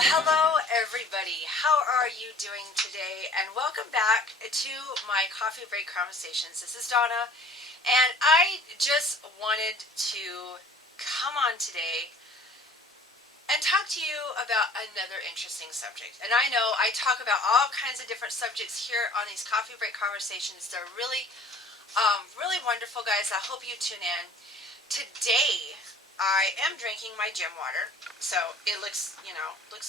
Hello everybody, how are you doing today? And welcome back to my coffee break conversations. This is Donna, and I just wanted to come on today and talk to you about another interesting subject. And I know I talk about all kinds of different subjects here on these coffee break conversations. They're really wonderful, guys. I hope you tune in. Today, I am drinking my gym water. So it looks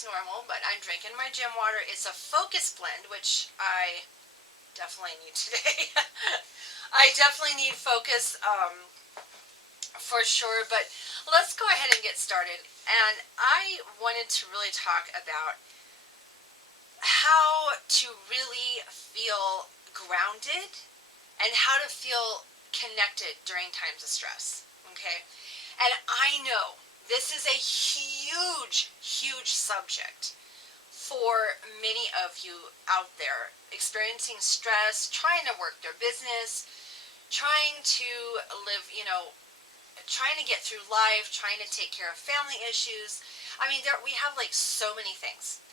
normal, but I'm drinking my gym water. It's a Focus blend, which I definitely need today. I definitely need Focus for sure, but let's go ahead and get started. And I wanted to really talk about how to really feel grounded and how to feel connected during times of stress. Okay? And I know this is a huge subject for many of you out there experiencing stress, trying to work their business, trying to live, trying to get through life, trying to take care of family issues. I mean, we have like so many things.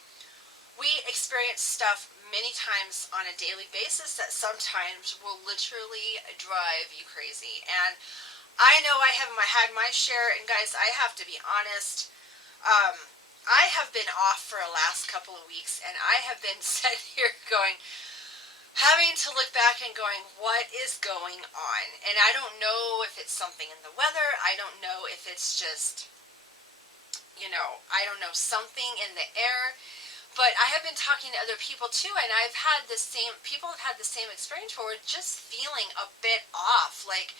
We experience stuff many times on a daily basis that sometimes will literally drive you crazy. And I know I have had my share, and guys, I have to be honest. I have been off for the last couple of weeks, and I have been sitting here having to look back and going, what is going on? And I don't know if it's something in the weather. I don't know if it's just, I don't know, something in the air. But I have been talking to other people too, and people have had the same experience where we're just feeling a bit off. Like,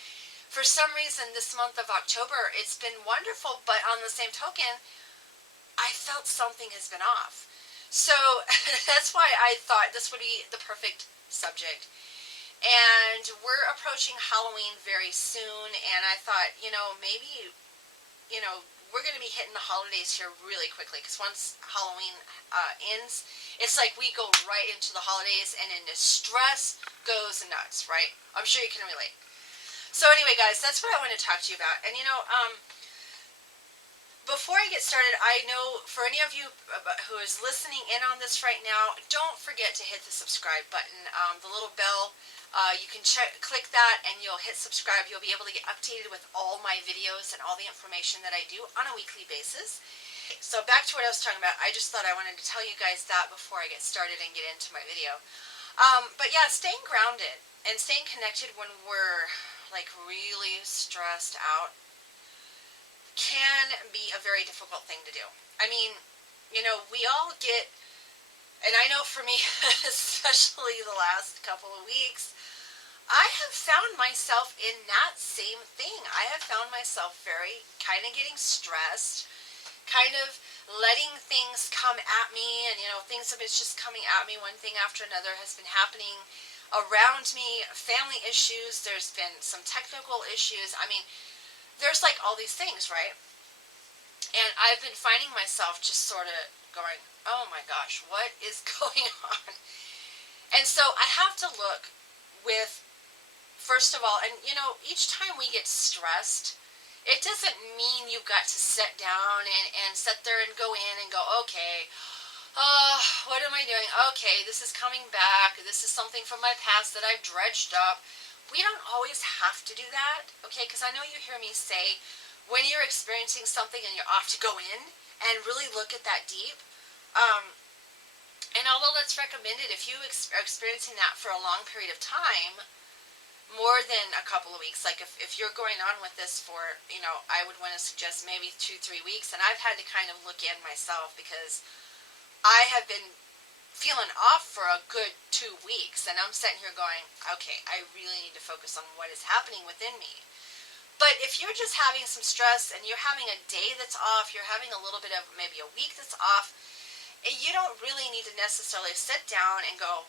for some reason, this month of October, it's been wonderful, but on the same token, I felt something has been off. So that's why I thought this would be the perfect subject. And we're approaching Halloween very soon, and I thought, maybe, we're going to be hitting the holidays here really quickly, because once Halloween ends, it's like we go right into the holidays, and then the stress goes nuts, right? I'm sure you can relate. So anyway, guys, that's what I want to talk to you about. And before I get started, I know for any of you who is listening in on this right now, don't forget to hit the subscribe button, the little bell. You can click that and you'll hit subscribe. You'll be able to get updated with all my videos and all the information that I do on a weekly basis. So back to what I was talking about. I just thought I wanted to tell you guys that before I get started and get into my video. But yeah, staying grounded and staying connected when we're like really stressed out can be a very difficult thing to do. I mean, we all get, and I know for me, especially the last couple of weeks, I have found myself in that same thing. I have found myself very kind of getting stressed, kind of letting things come at me, and things have been just coming at me. One thing after another has been happening around me. Family issues, there's been some technical issues. I mean, there's like all these things, right? And I've been finding myself just sort of going, oh my gosh, what is going on? And so I have to look with, first of all, and each time we get stressed, it doesn't mean you've got to sit down and sit there and go in and go, okay, what am I doing? Okay, this is coming back. This is something from my past that I've dredged up. We don't always have to do that, okay? Because I know you hear me say, when you're experiencing something and you're off to go in and really look at that deep. And although that's recommended, if you are experiencing that for a long period of time, more than a couple of weeks, like if you're going on with this for, I would want to suggest maybe 2-3 weeks. And I've had to kind of look in myself because I have been feeling off for a good 2 weeks, and I'm sitting here going, okay, I really need to focus on what is happening within me. But if you're just having some stress and you're having a day that's off, you're having a little bit of maybe a week that's off, you don't really need to necessarily sit down and go,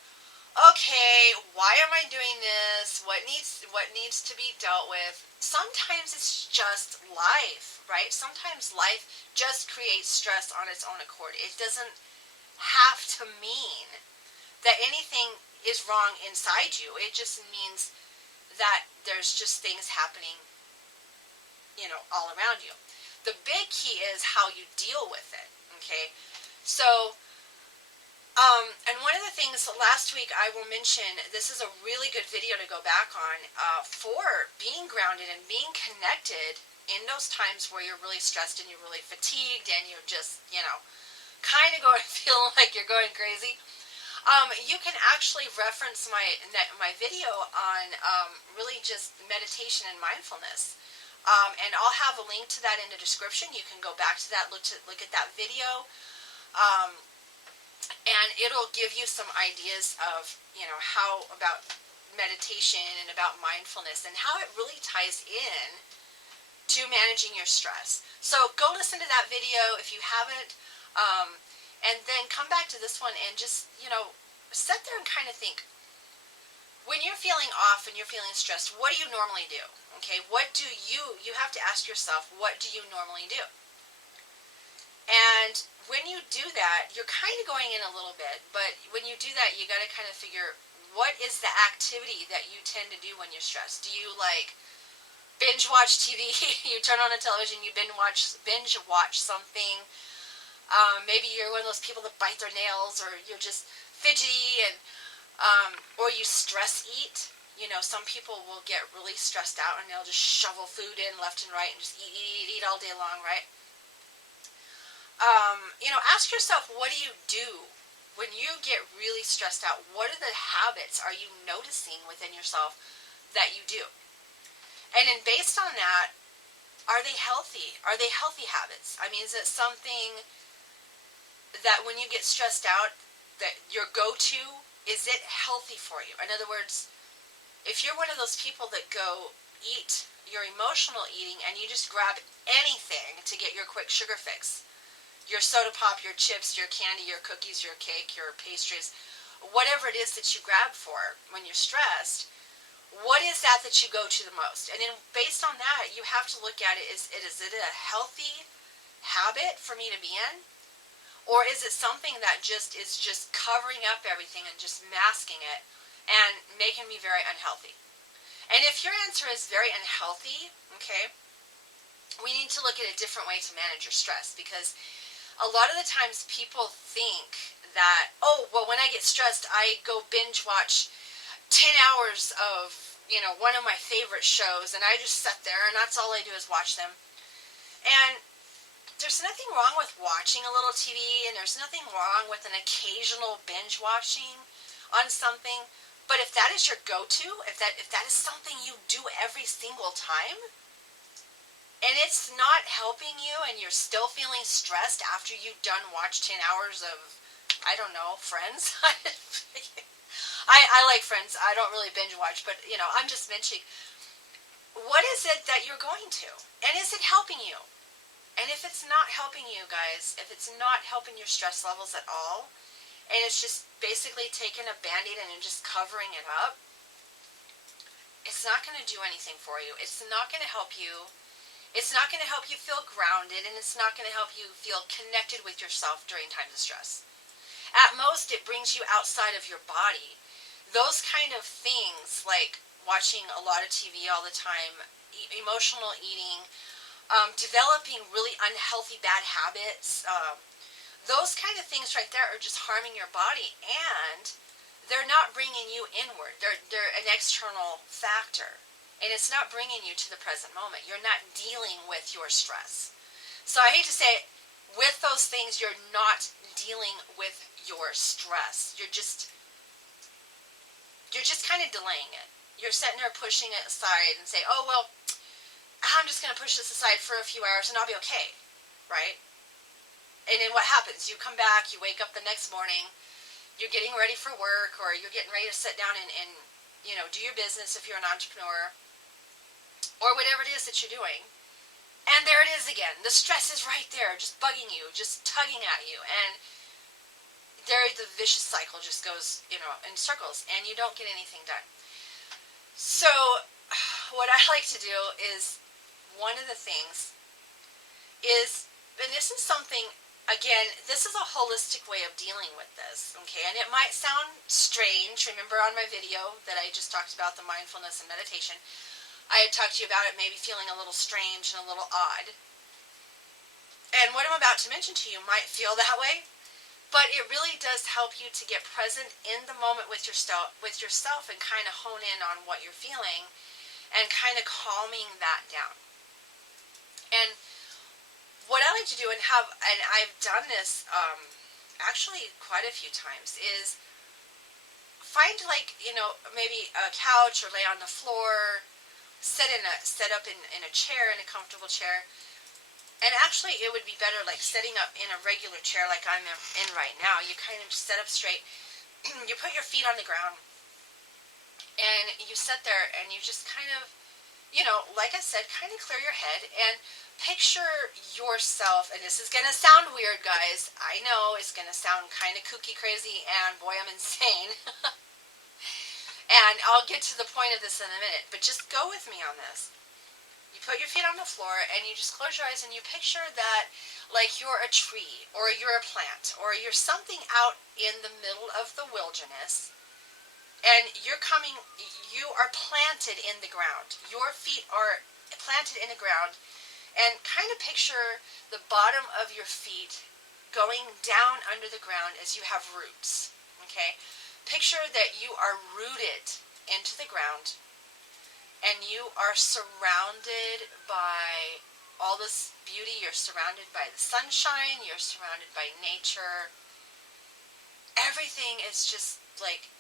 okay, why am I doing this? What needs to be dealt with? Sometimes it's just life, right? Sometimes life just creates stress on its own accord. It doesn't have to mean that anything is wrong inside you. It just means that there's just things happening, all around you. The big key is how you deal with it, okay? So, and one of the things last week I will mention, this is a really good video to go back on for being grounded and being connected in those times where you're really stressed and you're really fatigued and you're just, kind of going, feeling like you're going crazy. You can actually reference my video on really just meditation and mindfulness. And I'll have a link to that in the description. You can go back to that, look at that video. And it'll give you some ideas of, how about meditation and about mindfulness and how it really ties in to managing your stress. So go listen to that video if you haven't, and then come back to this one and just, sit there and kind of think, when you're feeling off and you're feeling stressed, what do you normally do? Okay, you have to ask yourself, what do you normally do? And when you do that, you're kind of going in a little bit, but when you do that, you got to kind of figure, what is the activity that you tend to do when you're stressed? Do you binge watch TV? You turn on a television, you binge watch something. Maybe you're one of those people that bite their nails, or you're just fidgety, and or you stress eat. Some people will get really stressed out and they'll just shovel food in left and right and just eat all day long, right? Ask yourself, what do you do when you get really stressed out? What are the habits are you noticing within yourself that you do? And then based on that, are they healthy? Are they healthy habits? I mean, is it something that when you get stressed out, that your go-to, is it healthy for you? In other words, if you're one of those people that go eat your emotional eating and you just grab anything to get your quick sugar fix, your soda pop, your chips, your candy, your cookies, your cake, your pastries, whatever it is that you grab for when you're stressed, what is that you go to the most? And then based on that, you have to look at it, is it a healthy habit for me to be in? Or is it something that is just covering up everything and just masking it and making me very unhealthy? And if your answer is very unhealthy, okay, we need to look at a different way to manage your stress, because a lot of the times people think that, when I get stressed, I go binge watch 10 hours of, one of my favorite shows, and I just sit there and that's all I do is watch them. And there's nothing wrong with watching a little TV, and there's nothing wrong with an occasional binge watching on something. But if that is your go-to, if that is something you do every single time, and it's not helping you, and you're still feeling stressed after you've done watch 10 hours of, I don't know, Friends. I like Friends. I don't really binge watch, but, I'm just mentioning, what is it that you're going to? And is it helping you? And if it's not helping you, guys, if it's not helping your stress levels at all, and it's just basically taking a Band-Aid and just covering it up, it's not going to do anything for you. It's not going to help you. It's not going to help you feel grounded, and it's not going to help you feel connected with yourself during times of stress. At most, it brings you outside of your body. Those kind of things, like watching a lot of TV all the time, emotional eating, developing really unhealthy bad habits, those kind of things right there are just harming your body, and they're not bringing you inward. They're an external factor. And it's not bringing you to the present moment. You're not dealing with your stress. So I hate to say it, with those things, you're not dealing with your stress. You're just kind of delaying it. You're sitting there pushing it aside and say, I'm just going to push this aside for a few hours and I'll be okay, right? And then what happens? You come back, you wake up the next morning, you're getting ready for work, or you're getting ready to sit down and do your business if you're an entrepreneur, or whatever it is that you're doing. And there it is again. The stress is right there, just bugging you, just tugging at you. And there the vicious cycle just goes, in circles, and you don't get anything done. So what I like to do is, one of the things is, and this is something, again, this is a holistic way of dealing with this, okay? And it might sound strange. Remember on my video that I just talked about the mindfulness and meditation, I had talked to you about it maybe feeling a little strange and a little odd. And what I'm about to mention to you might feel that way. But it really does help you to get present in the moment with yourself and kind of hone in on what you're feeling and kind of calming that down. And what I like to do, and I've done this actually quite a few times, is find, like, maybe a couch or lay on the floor, set up in a chair, in a comfortable chair. And actually, it would be better, like, setting up in a regular chair like I'm in right now. You kind of set up straight. You put your feet on the ground, and you sit there, and you just kind of, like I said, kind of clear your head and picture yourself. And this is going to sound weird, guys. I know it's going to sound kind of kooky crazy, and boy, I'm insane. And I'll get to the point of this in a minute, but just go with me on this. You put your feet on the floor, and you just close your eyes, and you picture that like you're a tree, or you're a plant, or you're something out in the middle of the wilderness, and you are planted in the ground. Your feet are planted in the ground, and kind of picture the bottom of your feet going down under the ground as you have roots, okay? Picture that you are rooted into the ground, and you are surrounded by all this beauty. You're surrounded by the sunshine. You're surrounded by nature. Everything is just like,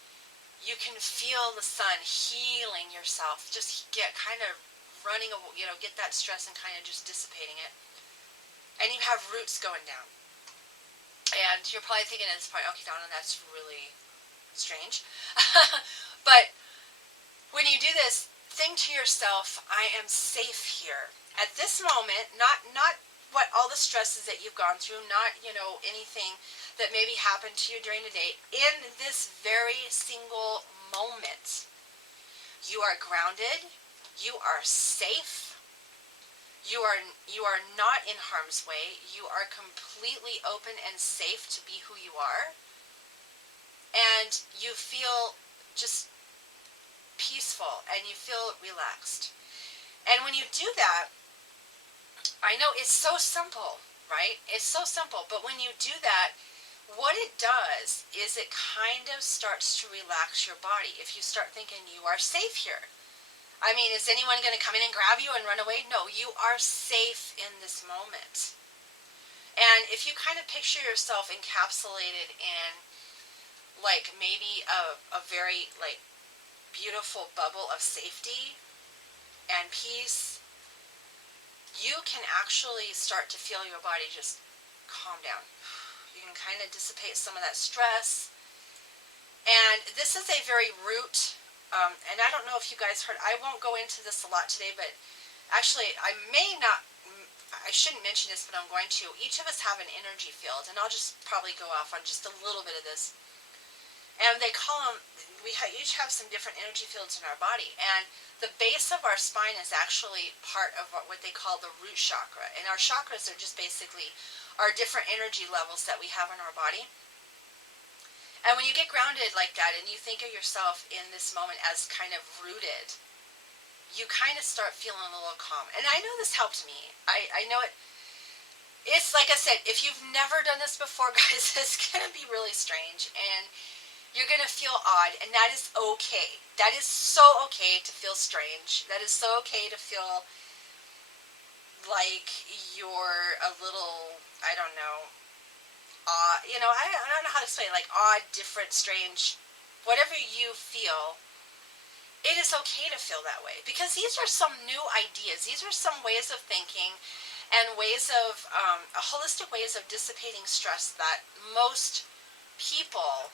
you can feel the sun healing yourself. Just get kind of running, get that stress and kind of just dissipating it. And you have roots going down. And you're probably thinking at this point, okay, Donna, that's really strange. But when you do this, think to yourself, I am safe here. At this moment, not what all the stresses that you've gone through, not, anything that maybe happened to you during the day. In this very single moment, you are grounded, you are safe, you are not in harm's way, you are completely open and safe to be who you are, and you feel just peaceful, and you feel relaxed. And when you do that, I know it's so simple, right? It's so simple, but when you do that, what it does is it kind of starts to relax your body. If you start thinking you are safe here, I mean, is anyone going to come in and grab you and run away? No, you are safe in this moment. And if you kind of picture yourself encapsulated in, like, maybe a very, like, beautiful bubble of safety and peace, you can actually start to feel your body just calm down. You can kind of dissipate some of that stress. And this is a very root, and I don't know if you guys heard, I won't go into this a lot today, but actually I shouldn't mention this, but I'm going to. Each of us have an energy field, and I'll just probably go off on just a little bit of this. And they call them, each have some different energy fields in our body. And the base of our spine is actually part of what they call the root chakra. And our chakras are just basically our different energy levels that we have in our body. And when you get grounded like that, and you think of yourself in this moment as kind of rooted, you kind of start feeling a little calm. And I know this helped me. I know it. It's like I said, if you've never done this before, guys, it's going to be really strange. And you're going to feel odd, and that is okay. That is so okay to feel strange. That is so okay to feel like you're a little, I don't know, odd. I don't know how to explain it, like odd, different, strange, whatever you feel. It is okay to feel that way, because these are some new ideas. These are some ways of thinking and ways of, holistic ways of dissipating stress that most people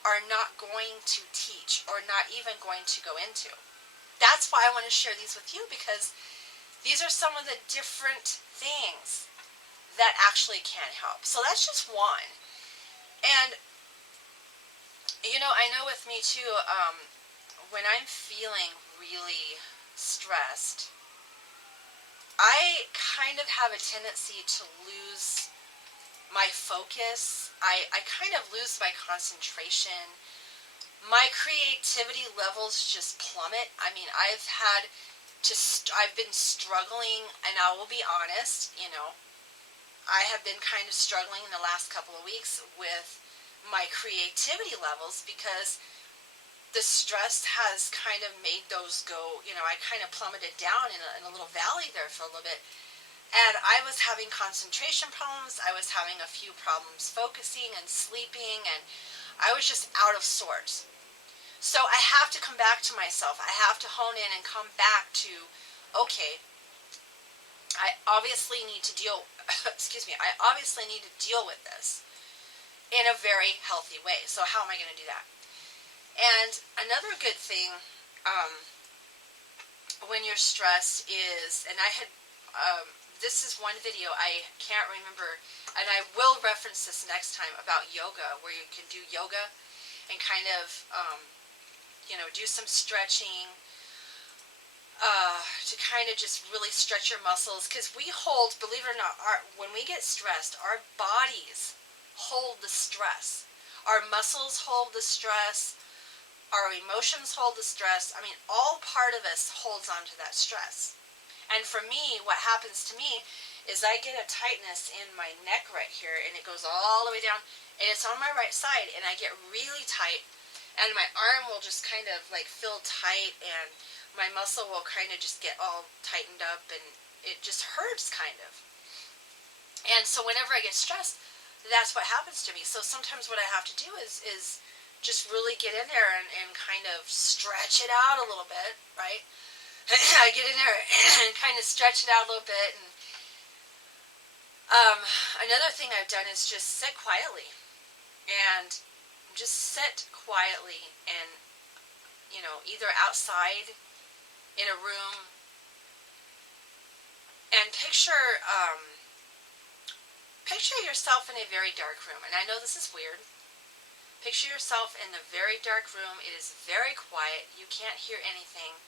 are not going to teach or not even going to go into. That's why I want to share these with you, because these are some of the different things that actually can help. So that's just one. And, I know with me too, when I'm feeling really stressed, I kind of have a tendency to lose my focus. I kind of lose my concentration. My creativity levels just plummet. I mean, I've been struggling, and I will be honest, I have been kind of struggling in the last couple of weeks with my creativity levels because the stress has kind of made those go, I kind of plummeted down in a little valley there for a little bit. And I was having concentration problems. I was having a few problems focusing and sleeping, and I was just out of sorts. So I have to come back to myself. I have to hone in and come back to, okay, I obviously need to deal, I obviously need to deal with this in a very healthy way. So how am I going to do that? And another good thing when you're stressed is, and I had, this is one video, I can't remember, and I will reference this next time, about yoga, where you can do yoga and kind of, do some stretching to kind of just really stretch your muscles. Because we hold, believe it or not, when we get stressed, our bodies hold the stress. Our muscles hold the stress. Our emotions hold the stress. I mean, all part of us holds on to that stress. And for me, what happens to me is I get a tightness in my neck right here, and it goes all the way down, and it's on my right side, and I get really tight, and my arm will just kind of like feel tight, and my muscle will kind of just get all tightened up, and it just hurts kind of. And so whenever I get stressed, that's what happens to me. So sometimes what I have to do is just really get in there and kind of stretch it out a little bit, right? I get in there and kind of stretch it out a little bit. And another thing I've done is just sit quietly. And just sit quietly and, either outside, in a room, and picture yourself in a very dark room. And I know this is weird. Picture yourself in a very dark room. It is very quiet. You can't hear anything.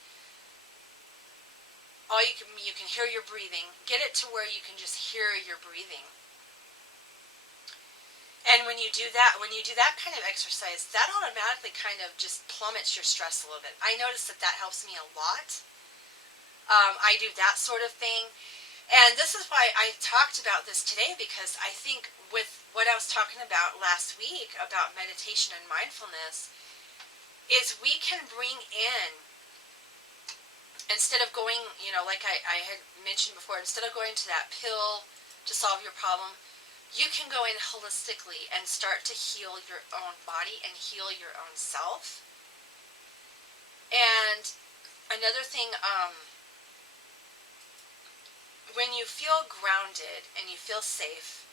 All you can hear your breathing. Get it to where you can just hear your breathing. And when you do that kind of exercise, that automatically kind of just plummets your stress a little bit. I notice that helps me a lot. I do that sort of thing. And this is why I talked about this today, because I think with what I was talking about last week about meditation and mindfulness is we can bring in, instead of going, like I had mentioned before, instead of going to that pill to solve your problem, you can go in holistically and start to heal your own body and heal your own self. And another thing, when you feel grounded and you feel safe,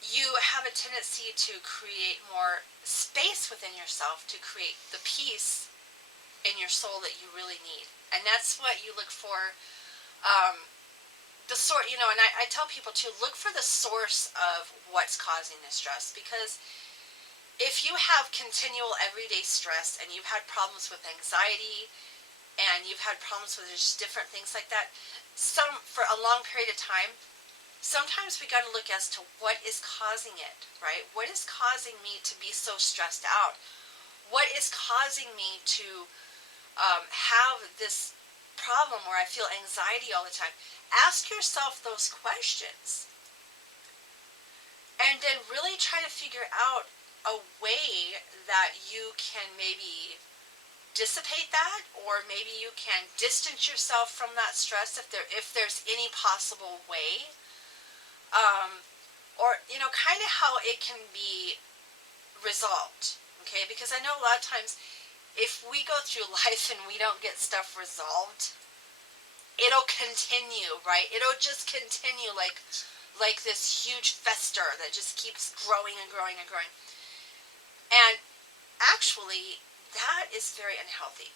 you have a tendency to create more space within yourself, to create the peace in your soul that you really need. And that's what you look for. And I tell people to look for the source of what's causing the stress, because if you have continual everyday stress and you've had problems with anxiety and you've had problems with just different things like that, for a long period of time, sometimes we got to look as to what is causing it, right? What is causing me to be so stressed out? What is causing me to have this problem where I feel anxiety all the time? Ask yourself those questions. And then really try to figure out a way that you can maybe dissipate that, or maybe you can distance yourself from that stress if there's any possible way, or kind of how it can be resolved. Okay, because I know a lot of times if we go through life and we don't get stuff resolved, it'll continue, right? It'll just continue like this huge fester that just keeps growing and growing and growing. And actually, that is very unhealthy.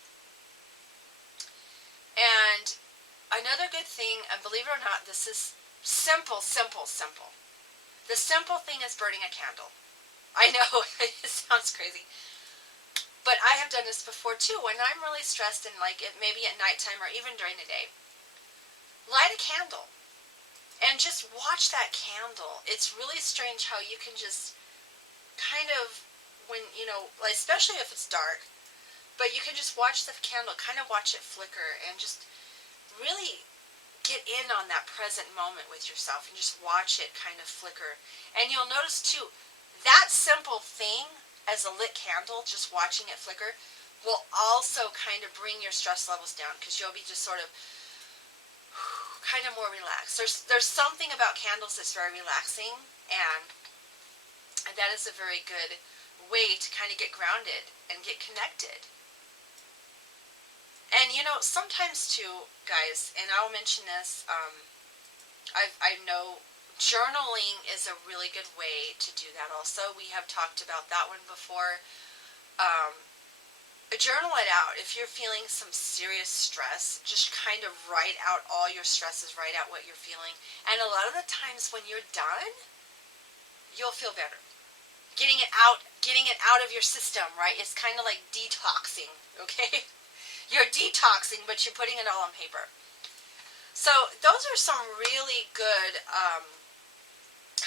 And another good thing, and believe it or not, this is simple. The simple thing is burning a candle. I know, it sounds crazy. But I have done this before too, when I'm really stressed and maybe at nighttime or even during the day. Light a candle and just watch that candle. It's really strange how you can just kind of, when, especially if it's dark, but you can just watch the candle, kind of watch it flicker, and just really get in on that present moment with yourself and just watch it kind of flicker. And you'll notice too, that simple thing as a lit candle, just watching it flicker, will also kind of bring your stress levels down, because you'll be just sort of kind of more relaxed. There's something about candles that's very relaxing, and that is a very good way to kind of get grounded and get connected. And you know, sometimes too, guys, and I'll mention this, I know journaling is a really good way to do that also. We have talked about that one before. Journal it out. If you're feeling some serious stress, just kind of write out all your stresses, write out what you're feeling. And a lot of the times when you're done, you'll feel better. Getting it out of your system, right? It's kind of like detoxing, okay? You're detoxing, but you're putting it all on paper. So those are some really good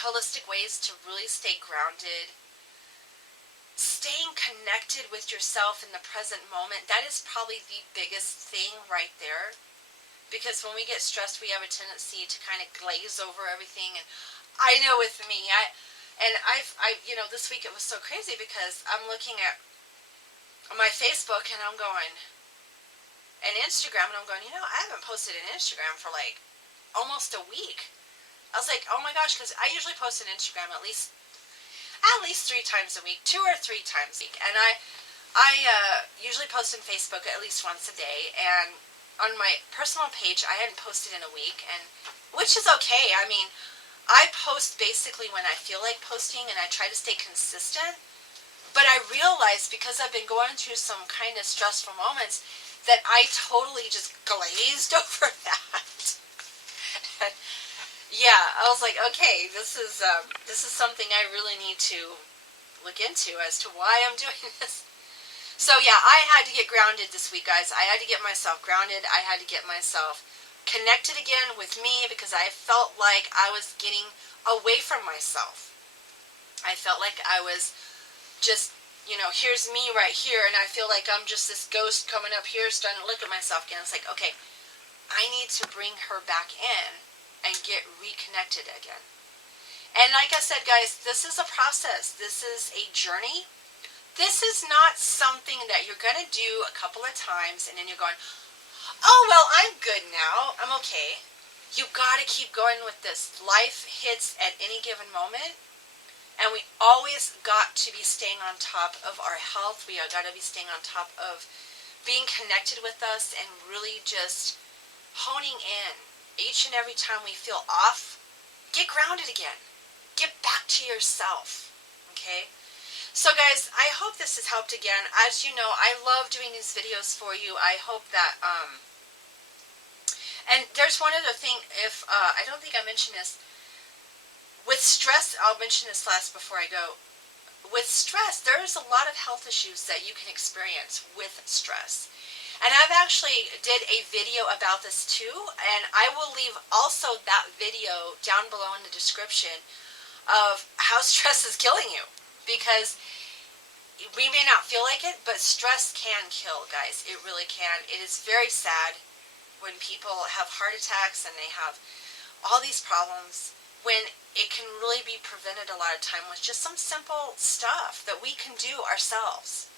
holistic ways to really stay grounded. Staying connected with yourself in the present moment, that is probably the biggest thing right there. Because when we get stressed, we have a tendency to kind of glaze over everything. And I know with me, you know, this week it was so crazy because I'm looking at my Facebook and I'm going, and Instagram, and I'm going, you know, I haven't posted an Instagram for like almost a week. I was like, oh my gosh, because I usually post on Instagram at least 3 times a week, 2 or 3 times a week. And I usually post on Facebook at least once a day, and on my personal page, I hadn't posted in a week, and which is okay. I mean, I post basically when I feel like posting, and I try to stay consistent. But I realized, because I've been going through some kind of stressful moments, that I totally just glazed over that. Yeah, I was like, okay, this is something I really need to look into as to why I'm doing this. So yeah, I had to get grounded this week, guys. I had to get myself grounded. I had to get myself connected again with me, because I felt like I was getting away from myself. I felt like I was just, you know, here's me right here, and I feel like I'm just this ghost coming up here starting to look at myself again. It's like, okay, I need to bring her back in and get reconnected again. And like I said, guys, this is a process. This is a journey. This is not something that you're going to do a couple of times and then you're going, oh, well, I'm good now. I'm okay. You got to keep going with this. Life hits at any given moment. And we always got to be staying on top of our health. We got to be staying on top of being connected with us and really just honing in. Each and every time we feel off, get grounded again. Get back to yourself. Okay? So guys, I hope this has helped again. As you know, I love doing these videos for you. I hope that, and there's one other thing, if, I don't think I mentioned this. With stress, I'll mention this last before I go. With stress, there's a lot of health issues that you can experience with stress. And I've actually did a video about this too, and I will leave also that video down below in the description of how stress is killing you. Because we may not feel like it, but stress can kill, guys. It really can. It is very sad when people have heart attacks and they have all these problems, when it can really be prevented a lot of time with just some simple stuff that we can do ourselves.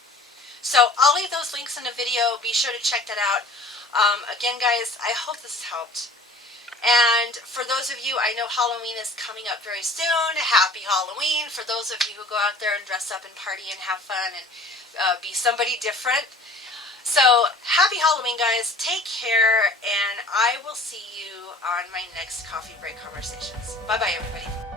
So I'll leave those links in the video. Be sure to check that out. Again, guys, I hope this helped. And for those of you, I know Halloween is coming up very soon. Happy Halloween for those of you who go out there and dress up and party and have fun and be somebody different. So happy Halloween, guys. Take care, and I will see you on my next coffee break conversations. Bye-bye, everybody.